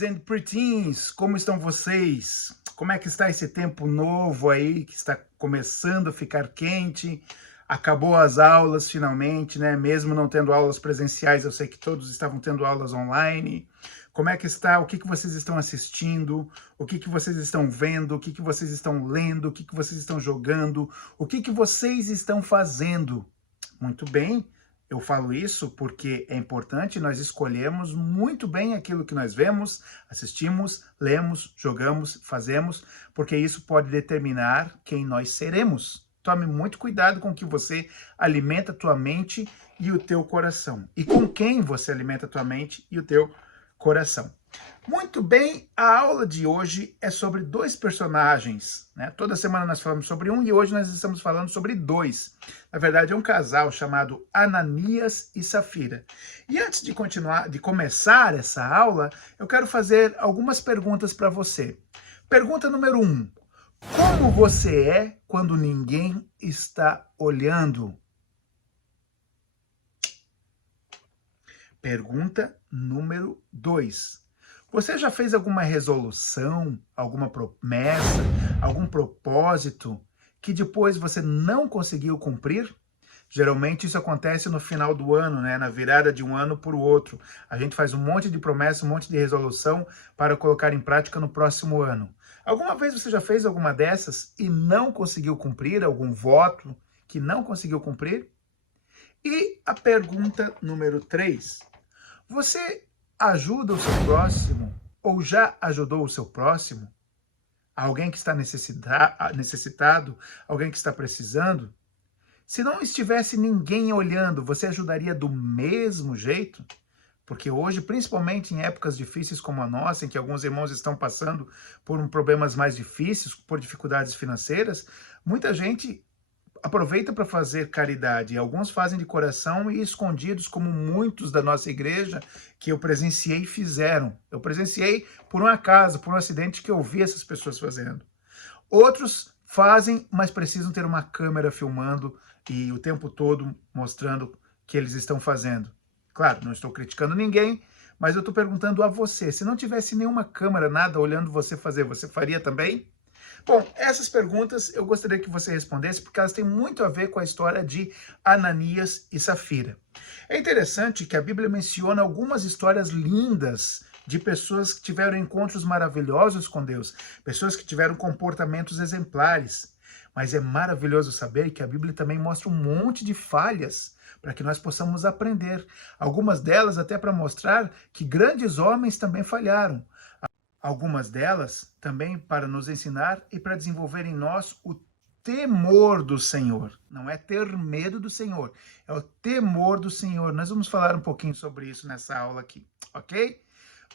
Preteens and Preteens, como estão vocês? Como é que está esse tempo novo aí, que está começando a ficar quente? Acabou as aulas finalmente, né? Mesmo não tendo aulas presenciais, eu sei que todos estavam tendo aulas online. Como é que está? O que vocês estão assistindo? O que vocês estão vendo? O que vocês estão lendo? O que vocês estão jogando? O que vocês estão fazendo? Muito bem. Eu falo isso porque é importante nós escolhermos muito bem aquilo que nós vemos, assistimos, lemos, jogamos, fazemos, porque isso pode determinar quem nós seremos. Tome muito cuidado com o que você alimenta a tua mente e o teu coração. E com quem você alimenta a tua mente e o teu coração. Muito bem, a aula de hoje é sobre dois personagens, né? Toda semana nós falamos sobre um e hoje nós estamos falando sobre dois. Na verdade, é um casal chamado Ananias e Safira. E antes de começar essa aula, eu quero fazer algumas perguntas para você. Pergunta número 1. Como você é quando ninguém está olhando? Pergunta número 2. Você já fez alguma resolução, alguma promessa, algum propósito que depois você não conseguiu cumprir? Geralmente isso acontece no final do ano, né? Na virada de um ano para o outro. A gente faz um monte de promessa, um monte de resolução para colocar em prática no próximo ano. Alguma vez você já fez alguma dessas e não conseguiu cumprir? Algum voto que não conseguiu cumprir? E a pergunta número 3. Você ajuda o seu próximo ou já ajudou o seu próximo? Alguém que está necessitado, alguém que está precisando? Se não estivesse ninguém olhando, você ajudaria do mesmo jeito? Porque hoje, principalmente em épocas difíceis como a nossa, em que alguns irmãos estão passando por problemas mais difíceis, por dificuldades financeiras, muita gente aproveita para fazer caridade. Alguns fazem de coração e escondidos, como muitos da nossa igreja que eu presenciei fizeram. Eu presenciei por um acaso, por um acidente que eu vi essas pessoas fazendo. Outros fazem, mas precisam ter uma câmera filmando e o tempo todo mostrando que eles estão fazendo. Claro, não estou criticando ninguém, mas eu estou perguntando a você. Se não tivesse nenhuma câmera, nada olhando você fazer, você faria também? Bom, essas perguntas eu gostaria que você respondesse, porque elas têm muito a ver com a história de Ananias e Safira. É interessante que a Bíblia menciona algumas histórias lindas de pessoas que tiveram encontros maravilhosos com Deus, pessoas que tiveram comportamentos exemplares. Mas é maravilhoso saber que a Bíblia também mostra um monte de falhas para que nós possamos aprender. Algumas delas até para mostrar que grandes homens também falharam. Algumas delas também para nos ensinar e para desenvolver em nós o temor do Senhor. Não é ter medo do Senhor, é o temor do Senhor. Nós vamos falar um pouquinho sobre isso nessa aula aqui, ok?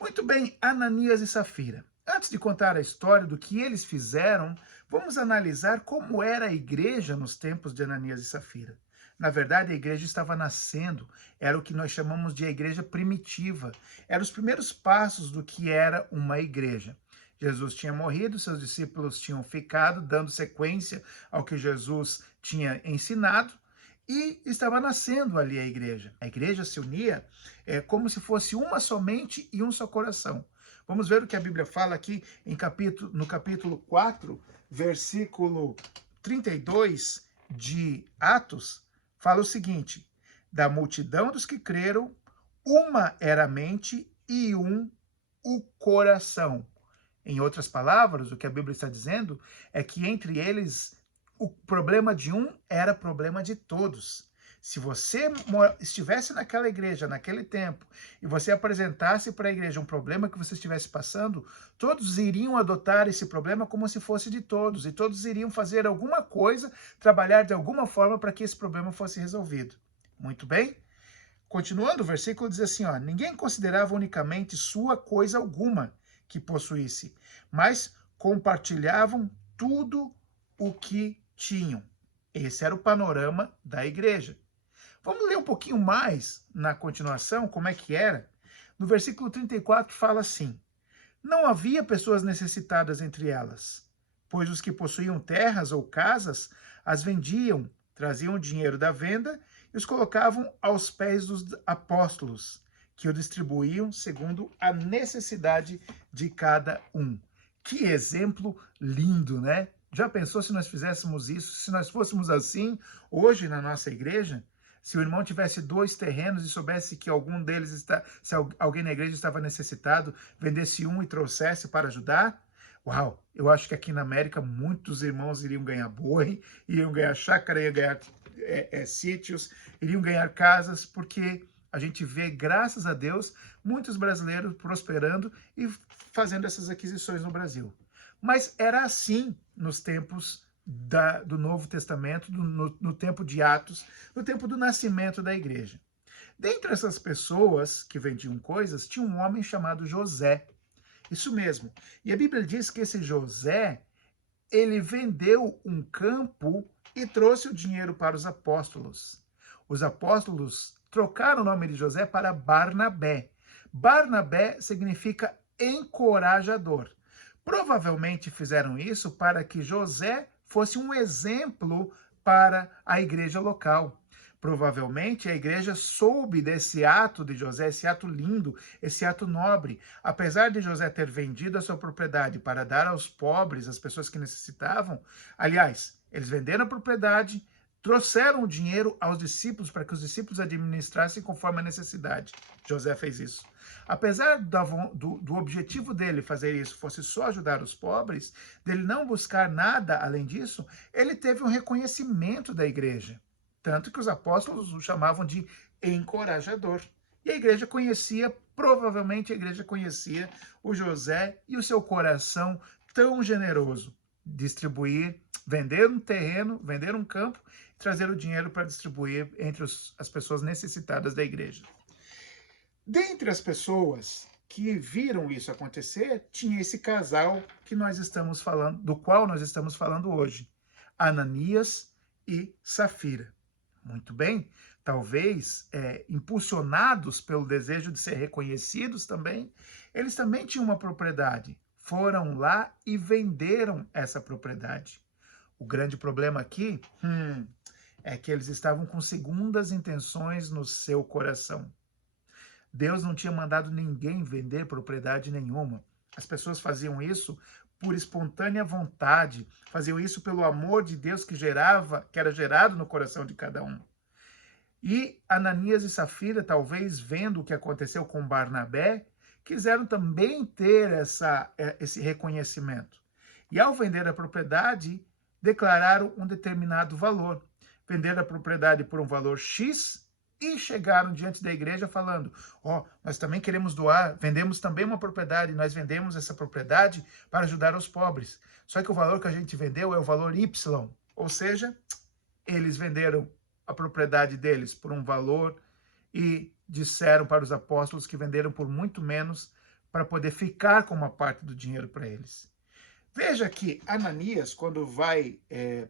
Muito bem, Ananias e Safira. Antes de contar a história do que eles fizeram, vamos analisar como era a igreja nos tempos de Ananias e Safira. Na verdade, a igreja estava nascendo, era o que nós chamamos de a igreja primitiva. Eram os primeiros passos do que era uma igreja. Jesus tinha morrido, seus discípulos tinham ficado, dando sequência ao que Jesus tinha ensinado, e estava nascendo ali a igreja. A igreja se unia como se fosse uma somente e um só coração. Vamos ver o que a Bíblia fala aqui no capítulo 4, versículo 32 de Atos. Fala o seguinte: da multidão dos que creram, uma era a mente e um o coração. Em outras palavras, o que a Bíblia está dizendo é que entre eles o problema de um era problema de todos. Se você estivesse naquela igreja, naquele tempo, e você apresentasse para a igreja um problema que você estivesse passando, todos iriam adotar esse problema como se fosse de todos, e todos iriam fazer alguma coisa, trabalhar de alguma forma para que esse problema fosse resolvido. Muito bem? Continuando, o versículo diz assim, ó, ninguém considerava unicamente sua coisa alguma que possuísse, mas compartilhavam tudo o que tinham. Esse era o panorama da igreja. Vamos ler um pouquinho mais na continuação, como é que era? No versículo 34 fala assim: não havia pessoas necessitadas entre elas, pois os que possuíam terras ou casas as vendiam, traziam o dinheiro da venda e os colocavam aos pés dos apóstolos, que o distribuíam segundo a necessidade de cada um. Que exemplo lindo, né? Já pensou se nós fizéssemos isso, se nós fôssemos assim hoje na nossa igreja? Se o irmão tivesse 2 terrenos e soubesse que algum deles está, se alguém na igreja estava necessitado, vendesse um e trouxesse para ajudar? Uau, eu acho que aqui na América muitos irmãos iriam ganhar boi, iriam ganhar chácara, iriam ganhar sítios, iriam ganhar casas, porque a gente vê, graças a Deus, muitos brasileiros prosperando e fazendo essas aquisições no Brasil. Mas era assim nos tempos do Novo Testamento, no tempo de Atos, no tempo do nascimento da igreja. Dentre essas pessoas que vendiam coisas, tinha um homem chamado José. Isso mesmo. E a Bíblia diz que esse José, ele vendeu um campo e trouxe o dinheiro para os apóstolos. Os apóstolos trocaram o nome de José para Barnabé. Barnabé significa encorajador. Provavelmente fizeram isso para que José fosse um exemplo para a igreja local. Provavelmente a igreja soube desse ato de José, esse ato lindo, esse ato nobre. Apesar de José ter vendido a sua propriedade para dar aos pobres, às pessoas que necessitavam, aliás, eles venderam a propriedade, trouxeram o dinheiro aos discípulos para que os discípulos administrassem conforme a necessidade. José fez isso. Apesar do objetivo dele fazer isso fosse só ajudar os pobres, dele não buscar nada além disso, ele teve um reconhecimento da igreja. Tanto que os apóstolos o chamavam de encorajador. E a igreja conhecia, provavelmente a igreja conhecia o José e o seu coração tão generoso. Distribuir, vender um terreno, vender um campo, trazer o dinheiro para distribuir entre as pessoas necessitadas da igreja. Dentre as pessoas que viram isso acontecer, tinha esse casal que nós estamos falando, do qual nós estamos falando hoje, Ananias e Safira. Muito bem, talvez impulsionados pelo desejo de ser reconhecidos também, eles também tinham uma propriedade. Foram lá e venderam essa propriedade. O grande problema aqui é que eles estavam com segundas intenções no seu coração. Deus não tinha mandado ninguém vender propriedade nenhuma. As pessoas faziam isso por espontânea vontade, faziam isso pelo amor de Deus que era gerado no coração de cada um. E Ananias e Safira, talvez vendo o que aconteceu com Barnabé, quiseram também ter esse reconhecimento. E ao vender a propriedade, declararam um determinado valor. Venderam a propriedade por um valor X e chegaram diante da igreja falando, nós também queremos doar, vendemos também uma propriedade, nós vendemos essa propriedade para ajudar os pobres. Só que o valor que a gente vendeu é o valor Y, ou seja, eles venderam a propriedade deles por um valor e disseram para os apóstolos que venderam por muito menos para poder ficar com uma parte do dinheiro para eles. Veja que Ananias, quando vai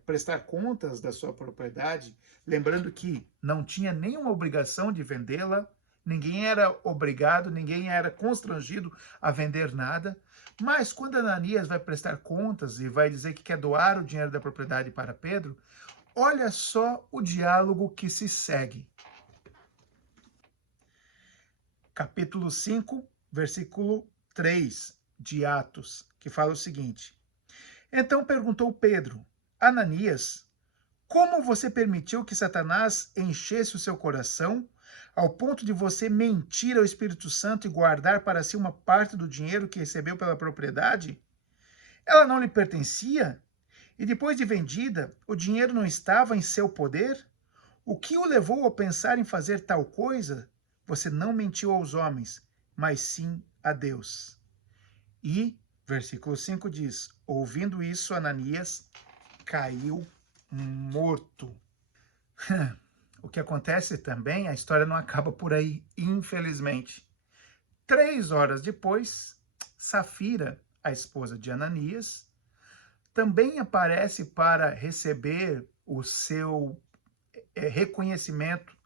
prestar contas da sua propriedade, lembrando que não tinha nenhuma obrigação de vendê-la, ninguém era obrigado, ninguém era constrangido a vender nada, mas quando Ananias vai prestar contas e vai dizer que quer doar o dinheiro da propriedade para Pedro, olha só o diálogo que se segue. Capítulo 5, versículo 3 de Atos, que fala o seguinte: Então perguntou Pedro, Ananias, como você permitiu que Satanás enchesse o seu coração, ao ponto de você mentir ao Espírito Santo e guardar para si uma parte do dinheiro que recebeu pela propriedade? Ela não lhe pertencia? E depois de vendida, o dinheiro não estava em seu poder? O que o levou a pensar em fazer tal coisa? Você não mentiu aos homens, mas sim a Deus. E, versículo 5 diz, ouvindo isso, Ananias caiu morto. O que acontece também, a história não acaba por aí, infelizmente. 3 horas depois, Safira, a esposa de Ananias, também aparece para receber o seu reconhecimento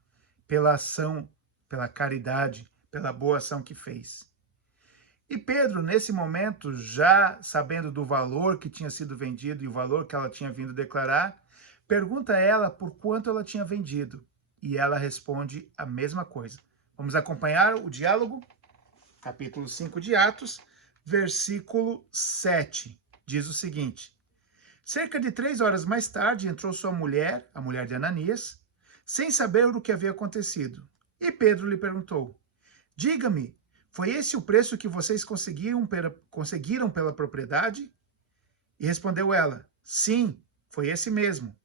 pela ação, pela caridade, pela boa ação que fez. E Pedro, nesse momento, já sabendo do valor que tinha sido vendido e o valor que ela tinha vindo declarar, pergunta a ela por quanto ela tinha vendido. E ela responde a mesma coisa, Vamos acompanhar o diálogo, capítulo 5 de Atos, versículo 7. Diz o seguinte: cerca de 3 horas mais tarde entrou sua mulher, a mulher de Ananias, sem saber o que havia acontecido. E Pedro lhe perguntou: diga-me, foi esse o preço que vocês conseguiram pela propriedade? E respondeu ela: sim, foi esse mesmo.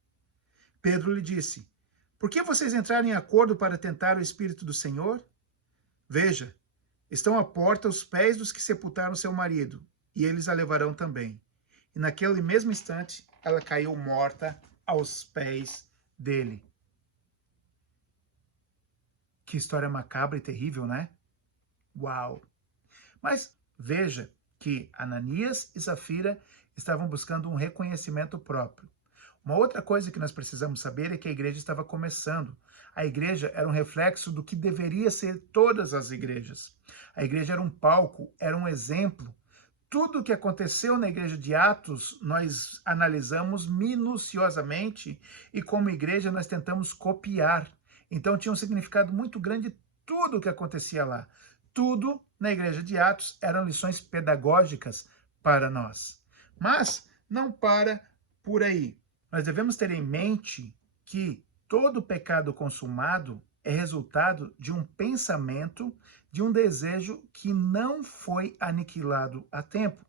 Pedro lhe disse: por que vocês entraram em acordo para tentar o Espírito do Senhor? Veja, estão à porta os pés dos que sepultaram seu marido, e eles a levarão também. E naquele mesmo instante, ela caiu morta aos pés dele. Que história macabra e terrível, né? Uau! Mas veja que Ananias e Safira estavam buscando um reconhecimento próprio. Uma outra coisa que nós precisamos saber é que a igreja estava começando. A igreja era um reflexo do que deveria ser todas as igrejas. A igreja era um palco, era um exemplo. Tudo o que aconteceu na igreja de Atos, nós analisamos minuciosamente e como igreja nós tentamos copiar. Então tinha um significado muito grande tudo o que acontecia lá. Tudo na igreja de Atos eram lições pedagógicas para nós. Mas não para por aí. Nós devemos ter em mente que todo pecado consumado é resultado de um pensamento, de um desejo que não foi aniquilado a tempo.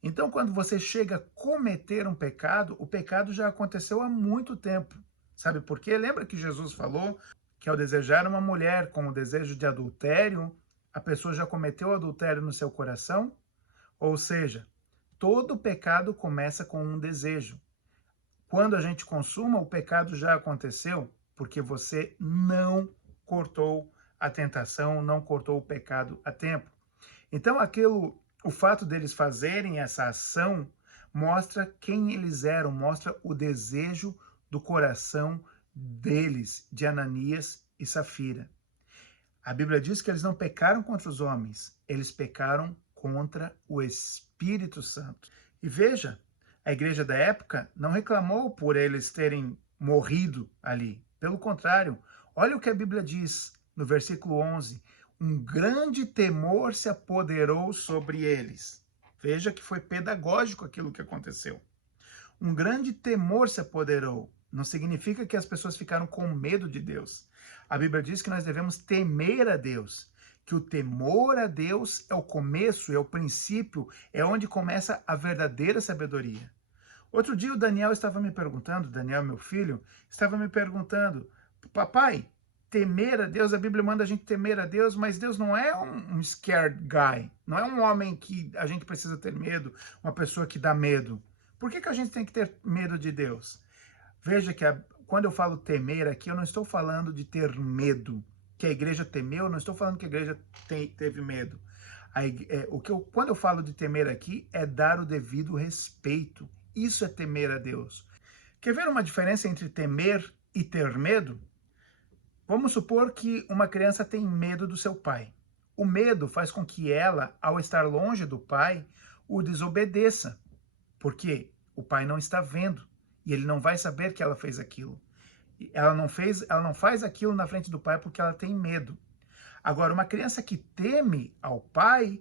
Então, quando você chega a cometer um pecado, o pecado já aconteceu há muito tempo. Sabe por quê? Lembra que Jesus falou que ao desejar uma mulher com o desejo de adultério, a pessoa já cometeu adultério no seu coração? Ou seja, todo pecado começa com um desejo. Quando a gente consuma, o pecado já aconteceu, porque você não cortou a tentação, não cortou o pecado a tempo. Então, o fato deles fazerem essa ação mostra quem eles eram, mostra o desejo do coração deles, de Ananias e Safira. A Bíblia diz que eles não pecaram contra os homens, eles pecaram contra o Espírito Santo. E veja, a igreja da época não reclamou por eles terem morrido ali. Pelo contrário, olha o que a Bíblia diz no versículo 11. Um grande temor se apoderou sobre eles. Veja que foi pedagógico aquilo que aconteceu. Um grande temor se apoderou. Não significa que as pessoas ficaram com medo de Deus. A Bíblia diz que nós devemos temer a Deus. Que o temor a Deus é o começo, é o princípio, é onde começa a verdadeira sabedoria. Outro dia o Daniel estava me perguntando, Daniel, meu filho, estava me perguntando: papai, temer a Deus, a Bíblia manda a gente temer a Deus, mas Deus não é um scared guy, não é um homem que a gente precisa ter medo, uma pessoa que dá medo. Por que a gente tem que ter medo de Deus? Veja que quando eu falo temer aqui, eu não estou falando de ter medo. Que a igreja temeu, eu não estou falando que a igreja teve medo. Quando eu falo de temer aqui, é dar o devido respeito. Isso é temer a Deus. Quer ver uma diferença entre temer e ter medo? Vamos supor que uma criança tem medo do seu pai. O medo faz com que ela, ao estar longe do pai, o desobedeça. Porque o pai não está vendo e ele não vai saber que ela fez aquilo. Ela não faz aquilo na frente do pai porque ela tem medo. Agora, uma criança que teme ao pai,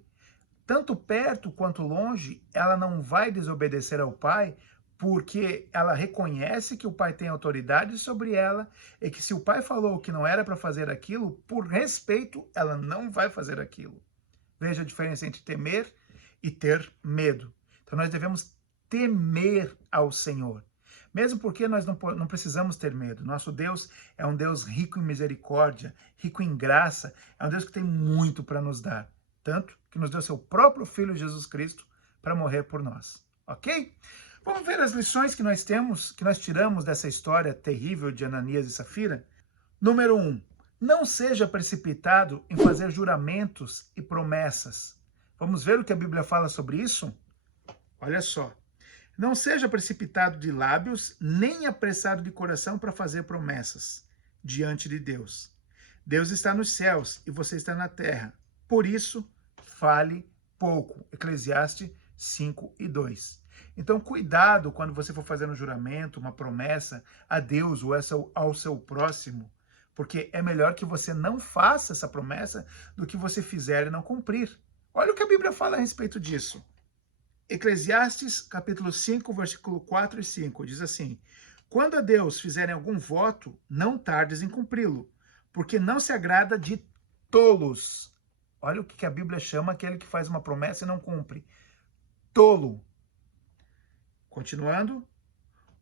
tanto perto quanto longe, ela não vai desobedecer ao pai, porque ela reconhece que o pai tem autoridade sobre ela e que se o pai falou que não era para fazer aquilo, por respeito, ela não vai fazer aquilo. Veja a diferença entre temer e ter medo. Então, nós devemos temer ao Senhor. Mesmo porque nós não precisamos ter medo. Nosso Deus é um Deus rico em misericórdia, rico em graça, é um Deus que tem muito para nos dar. Tanto que nos deu seu próprio Filho Jesus Cristo para morrer por nós. Ok? Vamos ver as lições que nós tiramos dessa história terrível de Ananias e Safira? Número 1. Não seja precipitado em fazer juramentos e promessas. Vamos ver o que a Bíblia fala sobre isso? Olha só. Não seja precipitado de lábios, nem apressado de coração para fazer promessas diante de Deus. Deus está nos céus e você está na terra. Por isso, fale pouco. Eclesiastes 5:2. Então, cuidado quando você for fazer um juramento, uma promessa a Deus ou ao seu próximo. Porque é melhor que você não faça essa promessa do que você fizer e não cumprir. Olha o que a Bíblia fala a respeito disso. Eclesiastes, capítulo 5, versículo 4 e 5, diz assim: quando a Deus fizerem algum voto, não tardes em cumpri-lo, porque não se agrada de tolos. Olha o que a Bíblia chama aquele que faz uma promessa e não cumpre. Tolo. Continuando,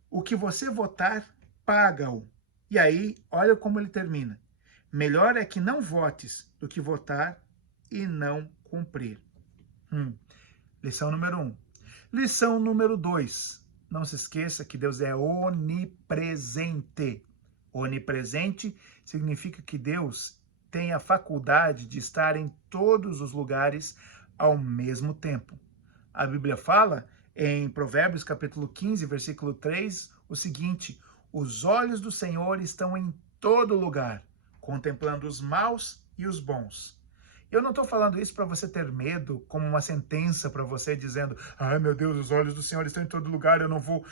o que você votar, paga-o. E aí, olha como ele termina. Melhor é que não votes do que votar e não cumprir. Lição número 1. Lição número 2. Não se esqueça que Deus é onipresente. Onipresente significa que Deus tem a faculdade de estar em todos os lugares ao mesmo tempo. A Bíblia fala em Provérbios capítulo 15, versículo 3, o seguinte: os olhos do Senhor estão em todo lugar, contemplando os maus e os bons. Eu não estou falando isso para você ter medo, como uma sentença para você dizendo: ai meu Deus, os olhos do Senhor estão em todo lugar, eu não vou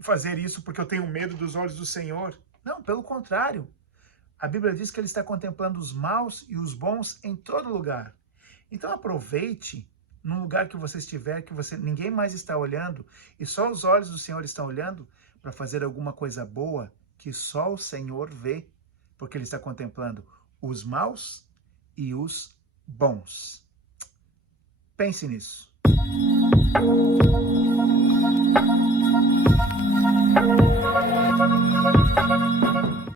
fazer isso porque eu tenho medo dos olhos do Senhor. Não, pelo contrário. A Bíblia diz que ele está contemplando os maus e os bons em todo lugar. Então aproveite num lugar que você estiver, que ninguém mais está olhando e só os olhos do Senhor estão olhando, para fazer alguma coisa boa que só o Senhor vê, porque ele está contemplando os maus e os bons. Pense nisso.